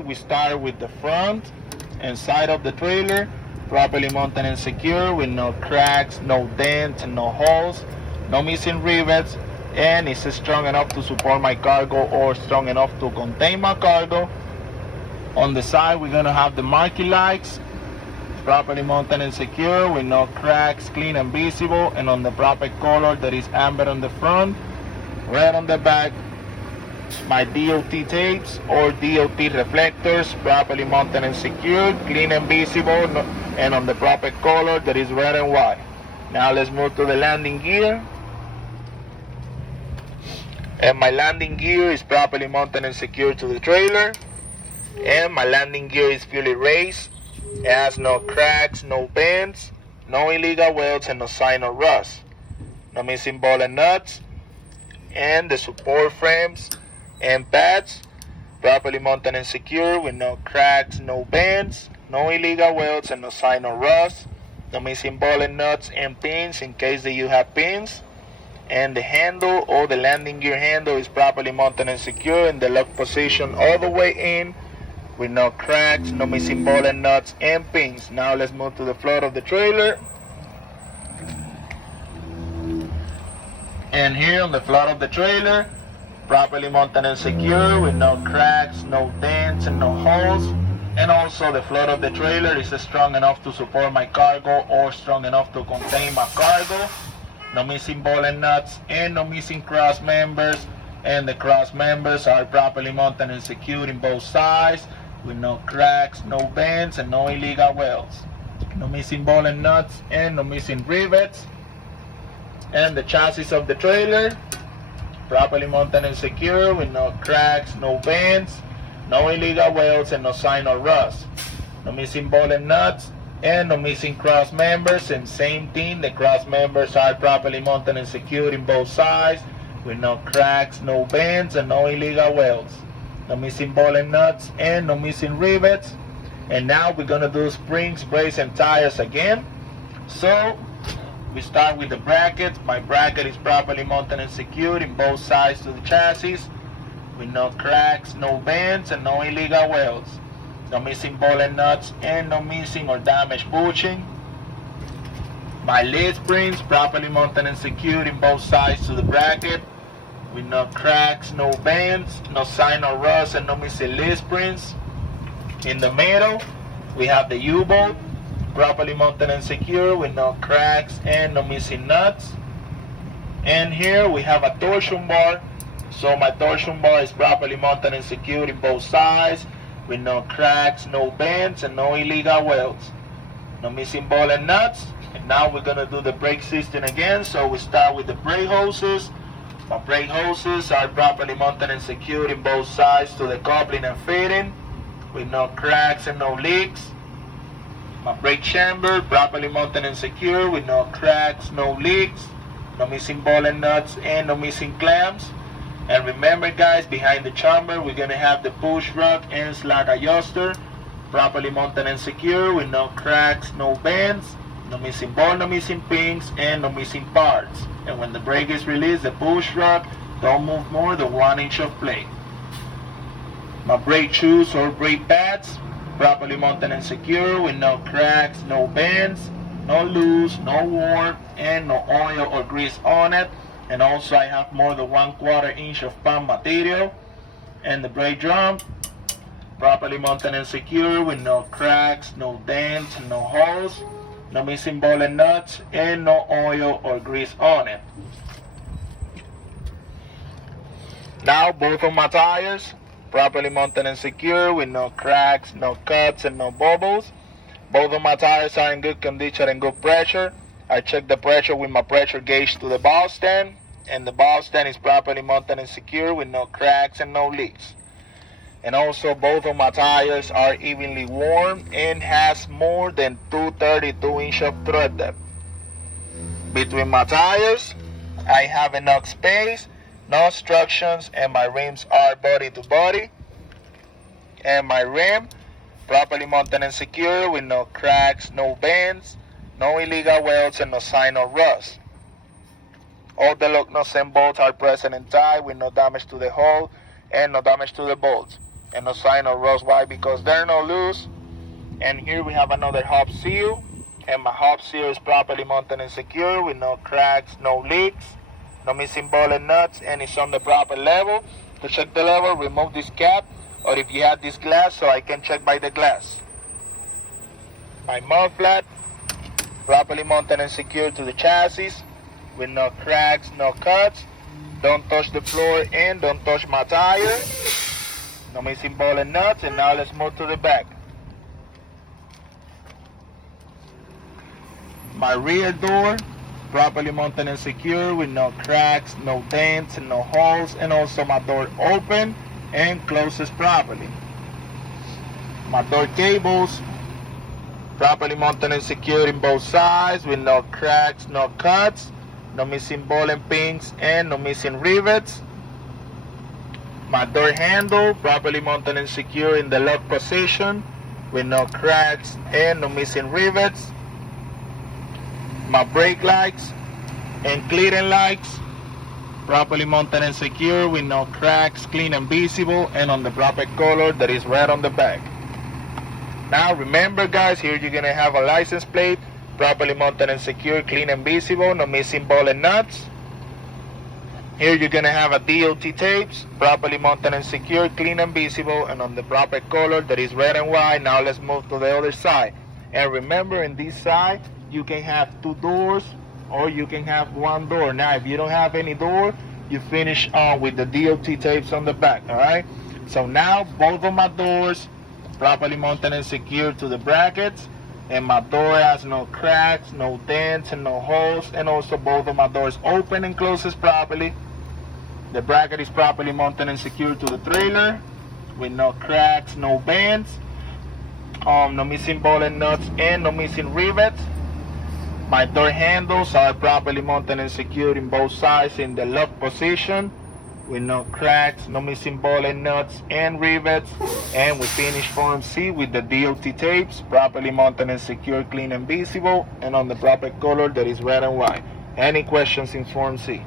We start with the front and side of the trailer, properly mounted and secure with no cracks, no dents, no holes, no missing rivets, and it's strong enough to support my cargo or strong enough to contain my cargo. On the side, we're gonna have the marking lights, properly mounted and secure with no cracks, clean and visible, and on the proper color that is amber on the front, red on the back. My DOT tapes or DOT reflectors, properly mounted and secured, clean and visible, and on the proper color that is red and white. Now let's move to the landing gear. And my landing gear is properly mounted and secured to the trailer. And my landing gear is fully raised. It has no cracks, no bends, no illegal welds, and no sign of rust. No missing ball and nuts. And the support frames and pads, properly mounted and secure with no cracks, no bends, no illegal welds, and no sign of rust. No missing ball and nuts and pins in case that you have pins. And the handle or the landing gear handle is properly mounted and secure in the lock position all the way in with no cracks, no missing ball and nuts and pins. Now let's move to the floor of the trailer. And here on the floor of the trailer, properly mounted and secure with no cracks, no dents, and no holes. And also the floor of the trailer is strong enough to support my cargo or strong enough to contain my cargo. No missing ball and nuts and no missing cross members. And the cross members are properly mounted and secured in both sides with no cracks, no bends, and no illegal welds. No missing ball and nuts and no missing rivets. And the chassis of the trailer, properly mounted and secure with no cracks, no bends, no illegal welds, and no sign of rust. No missing ball and nuts and no missing cross members. And same thing, the cross members are properly mounted and secured in both sides with no cracks, no bends, and no illegal welds. No missing ball and nuts and no missing rivets. And now we're gonna do springs, brakes, and tires again. So we start with the brackets. My bracket is properly mounted and secured in both sides to the chassis with no cracks, no bends, and no illegal welds. No missing ball and nuts and no missing or damaged bushing. My lead springs properly mounted and secured in both sides to the bracket with no cracks, no bends, no sign of rust, and no missing lead springs. In the middle, we have the U-bolt, properly mounted and secure with no cracks and no missing nuts. And here we have a torsion bar. So my torsion bar is properly mounted and secured in both sides with no cracks, no bends, and no illegal welds. No missing ball and nuts. And now we're gonna do the brake system again. So we start with the brake hoses. My brake hoses are properly mounted and secured in both sides to the coupling and fitting with no cracks and no leaks. My brake chamber properly mounted and secure with no cracks, no leaks, no missing ball and nuts, and no missing clamps. And remember guys, behind the chamber we're gonna have the push rod and slack adjuster, properly mounted and secure with no cracks, no bends, no missing ball, no missing pins, and no missing parts. And when the brake is released, the push rod don't move more than 1 inch of plate. My brake shoes or brake pads, properly mounted and secure with no cracks, no bends, no loose, no worn, and no oil or grease on it. And also I have more than 1/4 inch of pump material. And the brake drum, properly mounted and secure with no cracks, no dents, no holes, no missing ball and nuts, and no oil or grease on it. Now both of my tires, properly mounted and secure with no cracks, no cuts, and no bubbles. Both of my tires are in good condition and good pressure. I checked the pressure with my pressure gauge to the valve stand, and the valve stand is properly mounted and secure with no cracks and no leaks. And also both of my tires are evenly worn and has more than 232 inch of tread depth. Between my tires, I have enough space, no obstructions, and my rims are body to body. And my rim, properly mounted and secure with no cracks, no bends, no illegal welds, and no sign of rust. All the lug nuts and bolts are present and tight with no damage to the hull and no damage to the bolts. and no sign of rust. Why? Because they're not loose. And here we have another hub seal, and my hub seal is properly mounted and secure with no cracks, no leaks, no missing ball and nuts, and it's on the proper level. To check the level, remove this cap, or if you have this glass, so I can check by the glass. My mud flat, properly mounted and secured to the chassis with no cracks, no cuts. Don't touch the floor and don't touch my tire. No missing ball and nuts. And now let's move to the back. My rear door, properly mounted and secure with no cracks, no dents, and no holes, and also my door open and closes properly. My door cables, properly mounted and secured in both sides with no cracks, no cuts, no missing ball and pins, and no missing rivets. My door handle, properly mounted and secure in the lock position with no cracks and no missing rivets. My brake lights and clearance lights, properly mounted and secure with no cracks, clean and visible, and on the proper color that is red on the back. Now remember guys, here you're gonna have a license plate, properly mounted and secure, clean and visible, no missing ball and nuts. Here you're gonna have a DOT tapes, properly mounted and secure, clean and visible, and on the proper color that is red and white. Now let's move to the other side. And remember, in this side, you can have two doors or you can have one door. Now if you don't have any door, you finish with the DOT tapes on the back, alright? So now both of my doors properly mounted and secured to the brackets, and my door has no cracks, no dents, and no holes, and also both of my doors open and closes properly. The bracket is properly mounted and secured to the trailer with no cracks, no bends, no missing ball and nuts, and no missing rivets. My door handles are properly mounted and secured in both sides in the lock position with no cracks, no missing ball and nuts and rivets. And we finish Form C with the DOT tapes, properly mounted and secured, clean and visible, and on the proper color that is red and white. Any questions in Form C?